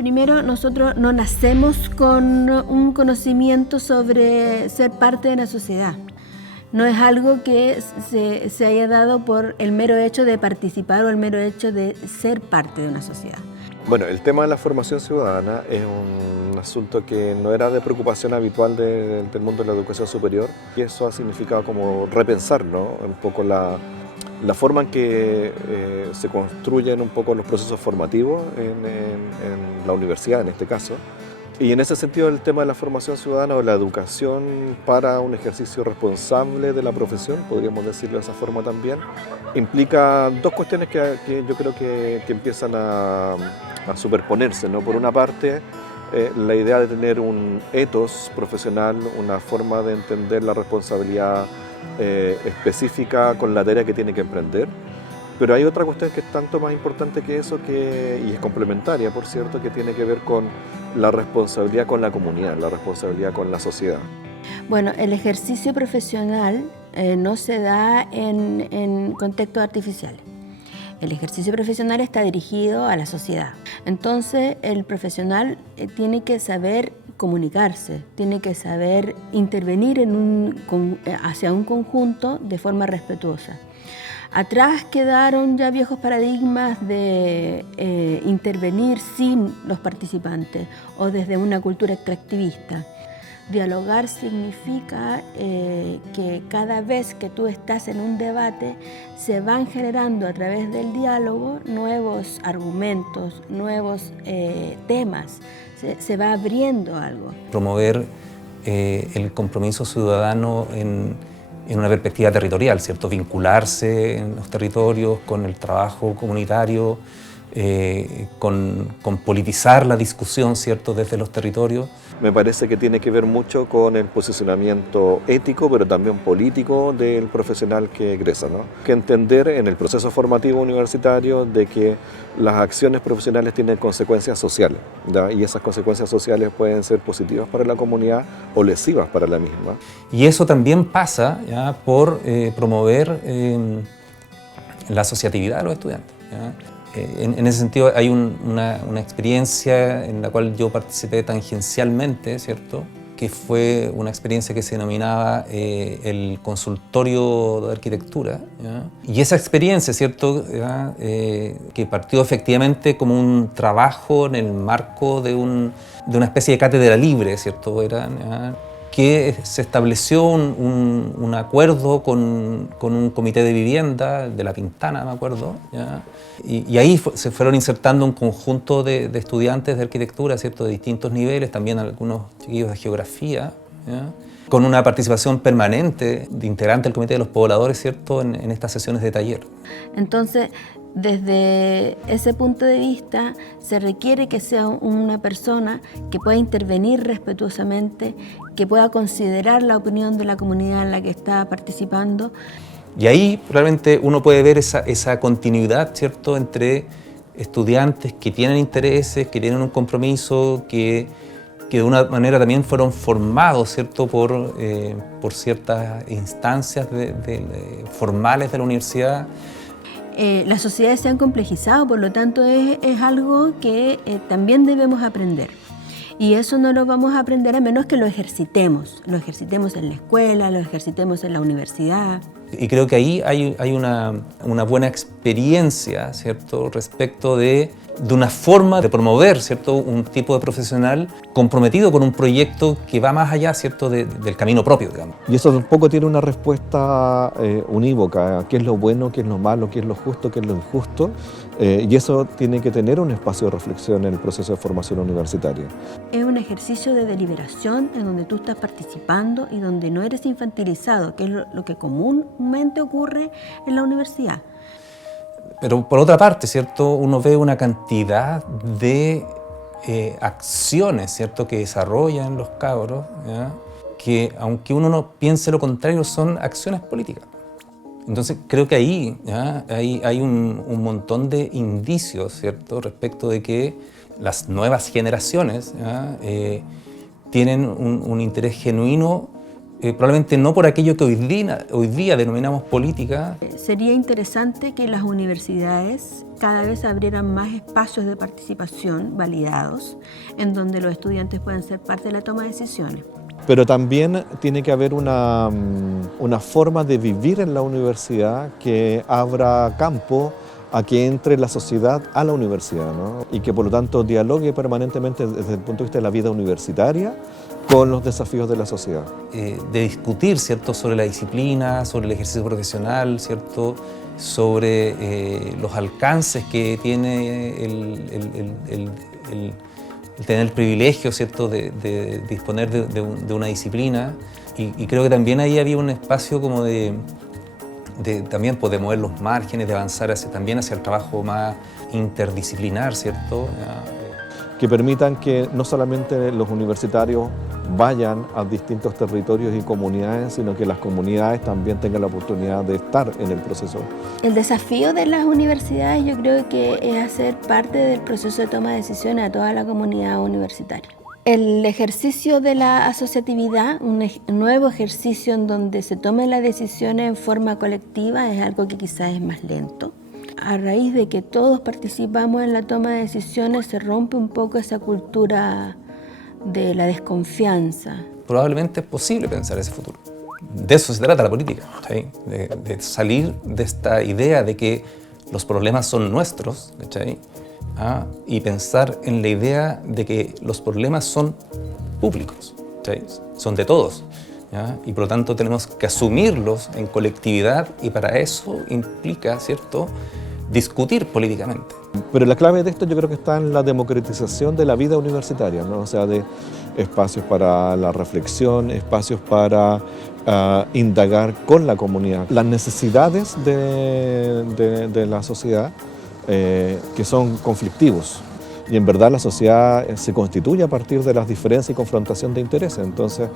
Primero, nosotros no nacemos con un conocimiento sobre ser parte de la sociedad. No es algo que se haya dado por el mero hecho de participar o el mero hecho de ser parte de una sociedad. Bueno, el tema de la formación ciudadana es un asunto que no era de preocupación habitual del mundo de la educación superior, y eso ha significado como repensar, ¿no?, un poco la forma en que se construyen un poco los procesos formativos en la universidad, en este caso. Y en ese sentido, el tema de la formación ciudadana o la educación para un ejercicio responsable de la profesión, podríamos decirlo de esa forma también, implica dos cuestiones que yo creo que empiezan a superponerse, ¿no? Por una parte, la idea de tener un ethos profesional, una forma de entender la responsabilidad específica con la tarea que tiene que emprender. Pero hay otra cuestión que es tanto más importante que eso, y es complementaria, por cierto, que tiene que ver con la responsabilidad con la comunidad, la responsabilidad con la sociedad. Bueno, el ejercicio profesional no se da en contextos artificiales. El ejercicio profesional está dirigido a la sociedad. Entonces, el profesional tiene que saber comunicarse, tiene que saber intervenir hacia un conjunto de forma respetuosa. Atrás quedaron ya viejos paradigmas de intervenir sin los participantes o desde una cultura extractivista. Dialogar significa que cada vez que tú estás en un debate se van generando a través del diálogo nuevos argumentos, nuevos temas, se va abriendo algo. Promover el compromiso ciudadano en una perspectiva territorial, ¿cierto? Vincularse en los territorios con el trabajo comunitario, con politizar la discusión, ¿cierto?, desde los territorios. Me parece que tiene que ver mucho con el posicionamiento ético, pero también político del profesional que egresa, ¿no? Que entender en el proceso formativo universitario de que las acciones profesionales tienen consecuencias sociales, ¿ya? Y esas consecuencias sociales pueden ser positivas para la comunidad o lesivas para la misma. Y eso también pasa, ¿ya?, por promover la asociatividad de los estudiantes, ¿ya? En ese sentido hay una experiencia en la cual yo participé tangencialmente, ¿cierto?, que fue una experiencia que se denominaba el consultorio de arquitectura, ¿ya? Y esa experiencia, ¿cierto?, ¿ya?, que partió efectivamente como un trabajo en el marco de una especie de cátedra libre, ¿cierto?, ¿ya?, que se estableció un acuerdo con un comité de vivienda de La Pintana, me acuerdo, ¿ya? Y ahí se fueron insertando un conjunto de estudiantes de arquitectura, ¿cierto?, de distintos niveles, también algunos chiquillos de geografía, ¿ya?, con una participación permanente de integrantes del comité de los pobladores, ¿cierto?, en estas sesiones de taller. Entonces, desde ese punto de vista, se requiere que sea una persona que pueda intervenir respetuosamente, que pueda considerar la opinión de la comunidad en la que está participando. Y ahí realmente uno puede ver esa continuidad, ¿cierto?, entre estudiantes que tienen intereses, que tienen un compromiso, que de una manera también fueron formados, ¿cierto?, por ciertas instancias formales de la universidad. Las sociedades se han complejizado, por lo tanto es algo que también debemos aprender. Y eso no lo vamos a aprender a menos que lo ejercitemos en la escuela, lo ejercitemos en la universidad. Y creo que ahí hay una buena experiencia, ¿cierto?, respecto de una forma de promover, ¿cierto?, un tipo de profesional comprometido con un proyecto que va más allá, ¿cierto?, del camino propio, digamos. Y eso un poco tiene una respuesta unívoca: qué es lo bueno, qué es lo malo, qué es lo justo, qué es lo injusto. Y eso tiene que tener un espacio de reflexión en el proceso de formación universitaria. Es un ejercicio de deliberación en donde tú estás participando y donde no eres infantilizado, que es lo que comúnmente ocurre en la universidad. Pero por otra parte, ¿cierto?, uno ve una cantidad de acciones, ¿cierto?, que desarrollan los cabros, ¿ya?, que aunque uno no piense lo contrario, son acciones políticas. Entonces creo que ahí, ¿ya?, hay un montón de indicios, ¿cierto?, respecto de que las nuevas generaciones, ¿ya?, tienen un interés genuino probablemente no por aquello que hoy día denominamos política. Sería interesante que las universidades cada vez abrieran más espacios de participación validados, en donde los estudiantes puedan ser parte de la toma de decisiones. Pero también tiene que haber una forma de vivir en la universidad que abra campo a que entre la sociedad a la universidad, ¿no? Y que por lo tanto dialogue permanentemente desde el punto de vista de la vida universitaria con los desafíos de la sociedad. De discutir, ¿cierto?, sobre la disciplina, sobre el ejercicio profesional, ¿cierto?, sobre los alcances que tiene el tener el privilegio, ¿cierto?, de disponer de una disciplina. Y creo que también ahí había un espacio como también de mover los márgenes, de avanzar también hacia el trabajo más interdisciplinar, ¿cierto? Que permitan que no solamente los universitarios vayan a distintos territorios y comunidades, sino que las comunidades también tengan la oportunidad de estar en el proceso. El desafío de las universidades yo creo que es hacer parte del proceso de toma de decisiones a toda la comunidad universitaria. El ejercicio de la asociatividad, un nuevo ejercicio en donde se tomen las decisiones en forma colectiva, es algo que quizás es más lento. A raíz de que todos participamos en la toma de decisiones, se rompe un poco esa cultura de la desconfianza. Probablemente es posible pensar ese futuro. De eso se trata la política, ¿sí? De salir de esta idea de que los problemas son nuestros, ¿sí? Y pensar en la idea de que los problemas son públicos, ¿sí? Son de todos, ¿ya? Y por lo tanto tenemos que asumirlos en colectividad, y para eso implica, ¿cierto?, discutir políticamente. Pero la clave de esto yo creo que está en la democratización de la vida universitaria, ¿no? O sea, de espacios para la reflexión, espacios para indagar con la comunidad las necesidades de la sociedad, que son conflictivos. Y en verdad la sociedad se constituye a partir de las diferencias y confrontación de intereses. Entonces,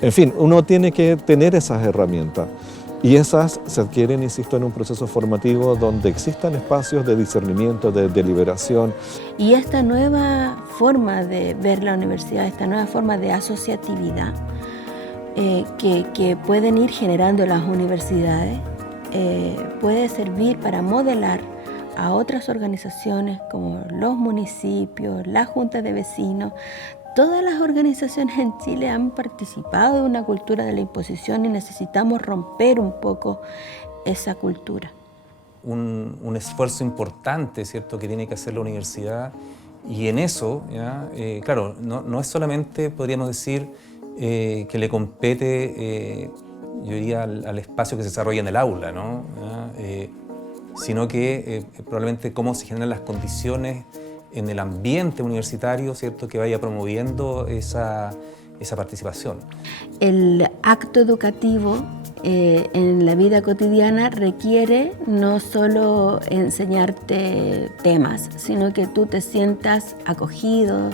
en fin, uno tiene que tener esas herramientas. Y esas se adquieren, insisto, en un proceso formativo donde existan espacios de discernimiento, de deliberación. Y esta nueva forma de ver la universidad, esta nueva forma de asociatividad que pueden ir generando las universidades, puede servir para modelar a otras organizaciones como los municipios, las juntas de vecinos. Todas las organizaciones en Chile han participado de una cultura de la imposición y necesitamos romper un poco esa cultura. Un esfuerzo importante, ¿cierto?, que tiene que hacer la universidad, y en eso, ¿ya? Claro, no es solamente, podríamos decir, que le compete, yo diría, al espacio que se desarrolla en el aula, ¿no? Sino que probablemente cómo se generan las condiciones en el ambiente universitario, ¿cierto?, que vaya promoviendo esa participación. El acto educativo en la vida cotidiana requiere no solo enseñarte temas, sino que tú te sientas acogido,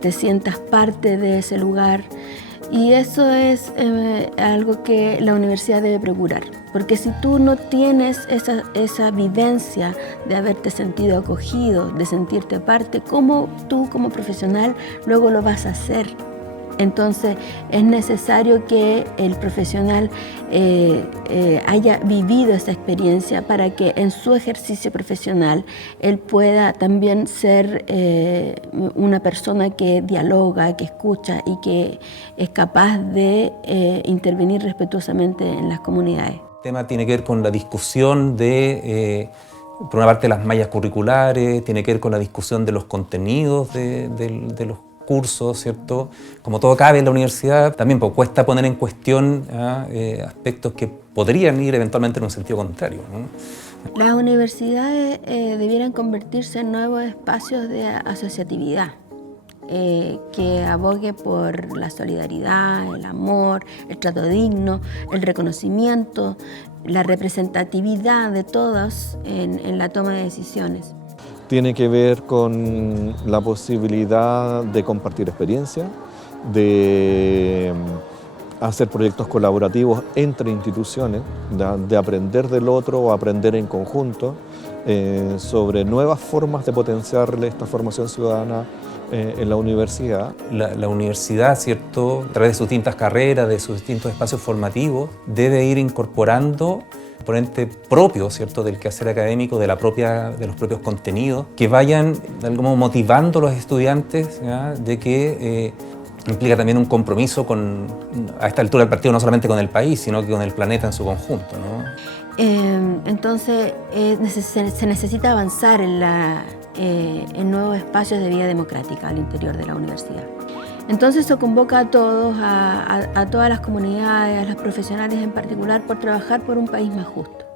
te sientas parte de ese lugar. Y eso es algo que la universidad debe procurar, porque si tú no tienes esa vivencia de haberte sentido acogido, de sentirte parte, ¿cómo tú como profesional luego lo vas a hacer? Entonces es necesario que el profesional haya vivido esa experiencia para que en su ejercicio profesional él pueda también ser una persona que dialoga, que escucha y que es capaz de intervenir respetuosamente en las comunidades. El tema tiene que ver con la discusión por una parte, las mallas curriculares, tiene que ver con la discusión de los contenidos de los cursos, ¿cierto? Como todo cabe en la universidad, también cuesta poner en cuestión aspectos que podrían ir eventualmente en un sentido contrario, ¿no? Las universidades debieran convertirse en nuevos espacios de asociatividad que abogue por la solidaridad, el amor, el trato digno, el reconocimiento, la representatividad de todos en la toma de decisiones. Tiene que ver con la posibilidad de compartir experiencia, de hacer proyectos colaborativos entre instituciones, de aprender del otro o aprender en conjunto sobre nuevas formas de potenciarle esta formación ciudadana en la universidad. La universidad, ¿cierto?, a través de sus distintas carreras, de sus distintos espacios formativos, debe ir incorporando componente propio, ¿cierto?, del quehacer académico, de los propios contenidos, que vayan de algún modo motivando a los estudiantes, ¿ya?, de que implica también un compromiso a esta altura del partido, no solamente con el país, sino que con el planeta en su conjunto, ¿no? Entonces se necesita avanzar en nuevos espacios de vida democrática al interior de la universidad. Entonces se convoca a todos, a todas las comunidades, a los profesionales en particular, por trabajar por un país más justo.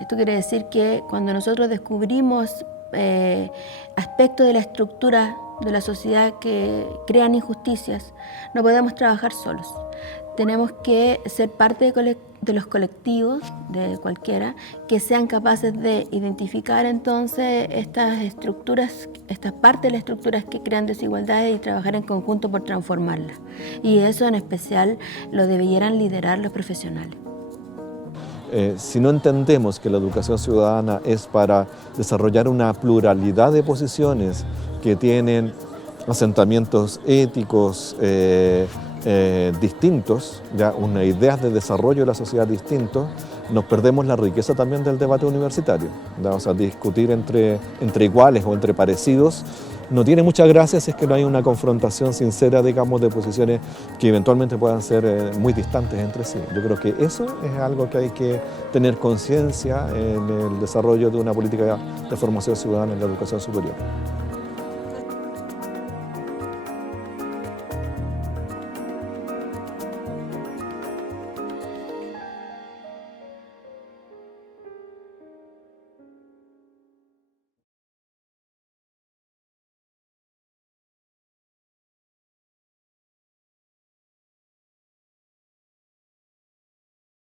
Esto quiere decir que cuando nosotros descubrimos aspectos de la estructura de la sociedad que crean injusticias, no podemos trabajar solos. Tenemos que ser parte de los colectivos, de cualquiera, que sean capaces de identificar entonces estas estructuras, estas partes de las estructuras que crean desigualdades y trabajar en conjunto por transformarlas. Y eso en especial lo debieran liderar los profesionales. Si no entendemos que la educación ciudadana es para desarrollar una pluralidad de posiciones que tienen asentamientos éticos distintos, ya unas ideas de desarrollo de la sociedad distintos, nos perdemos la riqueza también del debate universitario. O sea, discutir entre iguales o entre parecidos no tiene mucha gracia si es que no hay una confrontación sincera, digamos, de posiciones que eventualmente puedan ser muy distantes entre sí. Yo creo que eso es algo que hay que tener conciencia en el desarrollo de una política de formación ciudadana en la educación superior.